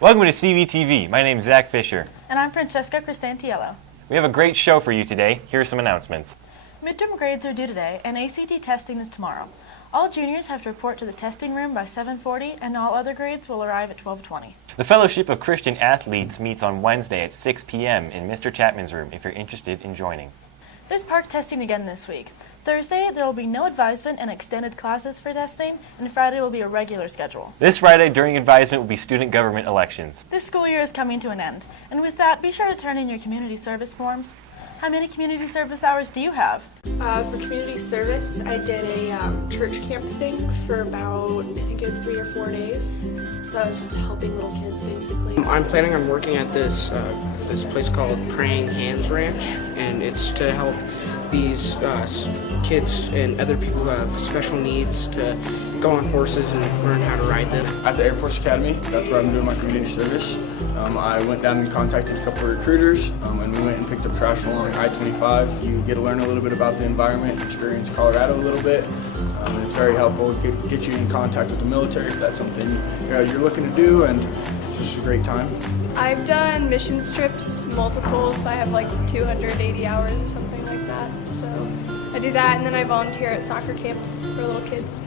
Welcome to Cvtv. My name is Zach Fisher. And I'm Francesca Cristantiello. We have a great show for you today. Here are some announcements. Midterm grades are due today, and ACT testing is tomorrow. All juniors have to report to the testing room by 7:40, and all other grades will arrive at 12:20. The Fellowship of Christian Athletes meets on Wednesday at 6 p.m. in Mr. Chapman's room if you're interested in joining. There's park testing again this week. Thursday, there will be no advisement and extended classes for testing, and Friday will be a regular schedule. This Friday during advisement will be student government elections. This school year is coming to an end, and with that, be sure to turn in your community service forms. How many community service hours do you have? For community service, I did a church camp thing for about, I think it was 3 or 4 days. So I was just helping little kids, basically. I'm planning on working at this place called Praying Hands Ranch, and it's to help these kids and other people who have special needs to go on horses and learn how to ride them. At the Air Force Academy, that's where I'm doing my community service. I went down and contacted a couple of recruiters, and we went and picked up trash along I-25. You get to learn a little bit about the environment, experience Colorado a little bit. It's very helpful to get you in contact with the military if that's something you're looking to do, and it's just a great time. I've done mission trips, multiples. I have like 280 hours or something like that. So I do that, and then I volunteer at soccer camps for little kids.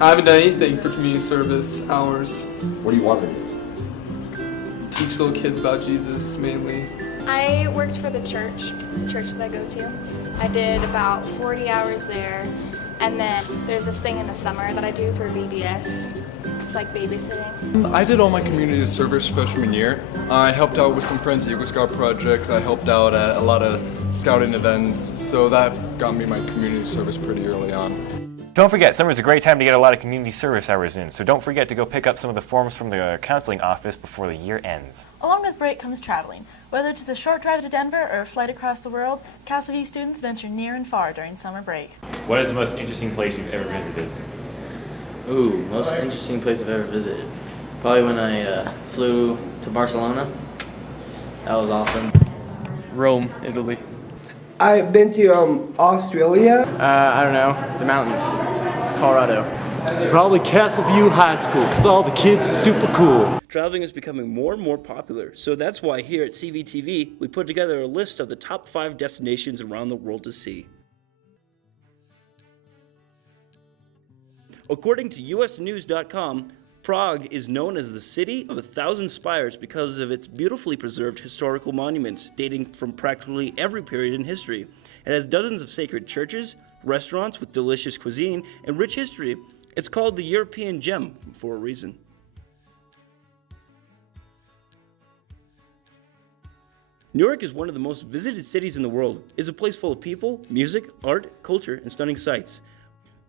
I haven't done anything for community service hours. What do you want to do? Teach little kids about Jesus, mainly. I worked for the church that I go to. I did about 40 hours there, and then there's this thing in the summer that I do for VBS. It's like babysitting. I did all my community service freshman year. I helped out with some Friends Eagle Scout projects. I helped out at a lot of scouting events, so that got me my community service pretty early on. Don't forget, summer is a great time to get a lot of community service hours in, so don't forget to go pick up some of the forms from the counseling office before the year ends. Along with break comes traveling. Whether it's a short drive to Denver or a flight across the world, Cvtv students venture near and far during summer break. What is the most interesting place you've ever visited? Ooh, most interesting place I've ever visited. Probably when I flew to Barcelona. That was awesome. Rome, Italy. I've been to Australia. I don't know, the mountains, Colorado. Probably Castle View High School, because all the kids are super cool. Traveling is becoming more and more popular, so that's why here at Cvtv, we put together a list of the top 5 destinations around the world to see. According to usnews.com, Prague is known as the city of 1,000 spires because of its beautifully preserved historical monuments dating from practically every period in history. It has dozens of sacred churches, restaurants with delicious cuisine, and rich history. It's called the European Gem for a reason. New York is one of the most visited cities in the world. It's a place full of people, music, art, culture, and stunning sights.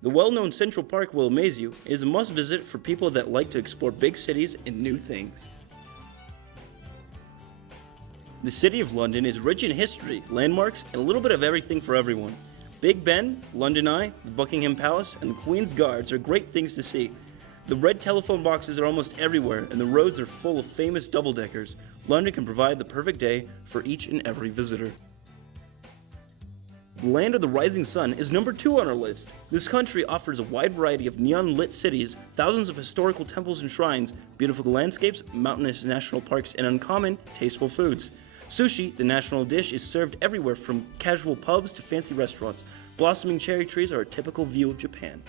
The well-known Central Park will amaze you. It is a must-visit for people that like to explore big cities and new things. The City of London is rich in history, landmarks, and a little bit of everything for everyone. Big Ben, London Eye, the Buckingham Palace, and the Queen's Guards are great things to see. The red telephone boxes are almost everywhere, and the roads are full of famous double-deckers. London can provide the perfect day for each and every visitor. The land of the rising sun is number 2 on our list. This country offers a wide variety of neon-lit cities, thousands of historical temples and shrines, beautiful landscapes, mountainous national parks, and uncommon, tasteful foods. Sushi, the national dish, is served everywhere from casual pubs to fancy restaurants. Blossoming cherry trees are a typical view of Japan.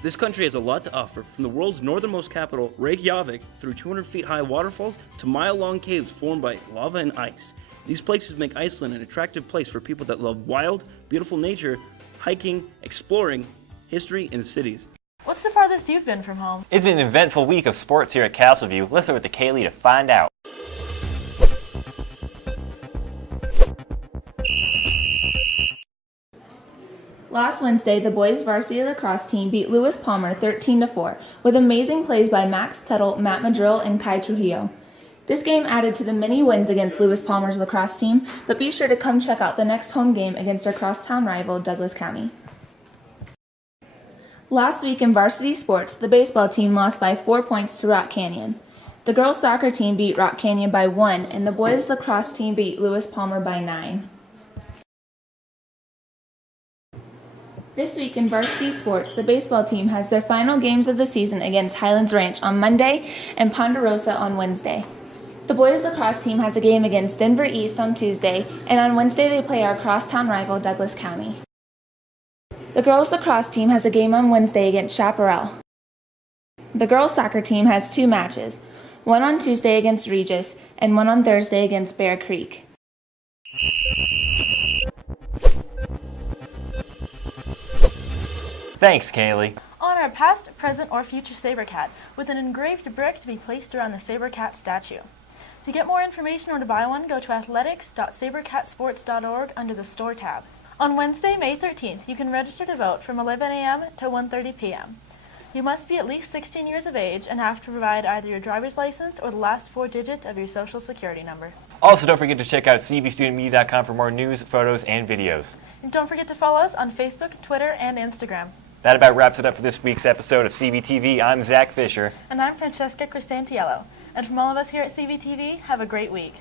This country has a lot to offer, from the world's northernmost capital, Reykjavik, through 200 feet high waterfalls to mile-long caves formed by lava and ice. These places make Iceland an attractive place for people that love wild, beautiful nature, hiking, exploring, history, and cities. What's the farthest you've been from home? It's been an eventful week of sports here at Castleview. Let's look at the Kaylee to find out. Last Wednesday, the boys' varsity lacrosse team beat Lewis Palmer 13-4 with amazing plays by Max Tuttle, Matt Madrill, and Kai Trujillo. This game added to the many wins against Lewis Palmer's lacrosse team, but be sure to come check out the next home game against our crosstown rival, Douglas County. Last week in varsity sports, the baseball team lost by 4 points to Rock Canyon. The girls' soccer team beat Rock Canyon by 1, and the boys' lacrosse team beat Lewis Palmer by 9. This week in varsity sports, the baseball team has their final games of the season against Highlands Ranch on Monday and Ponderosa on Wednesday. The boys lacrosse team has a game against Denver East on Tuesday, and on Wednesday they play our crosstown rival Douglas County. The girls lacrosse team has a game on Wednesday against Chaparral. The girls soccer team has 2 matches, one on Tuesday against Regis and one on Thursday against Bear Creek. Thanks, Kaylee. Honor a past, present, or future SaberCat with an engraved brick to be placed around the SaberCat statue. To get more information or to buy one, go to athletics.sabercatsports.org under the Store tab. On Wednesday, May 13th, you can register to vote from 11 a.m. to 1:30 p.m. You must be at least 16 years of age and have to provide either your driver's license or the last 4 digits of your social security number. Also, don't forget to check out cvstudentmedia.com for more news, photos, and videos. And don't forget to follow us on Facebook, Twitter, and Instagram. That about wraps it up for this week's episode of Cvtv. I'm Zach Fisher. And I'm Francesca Crisantiello. And from all of us here at Cvtv, have a great week.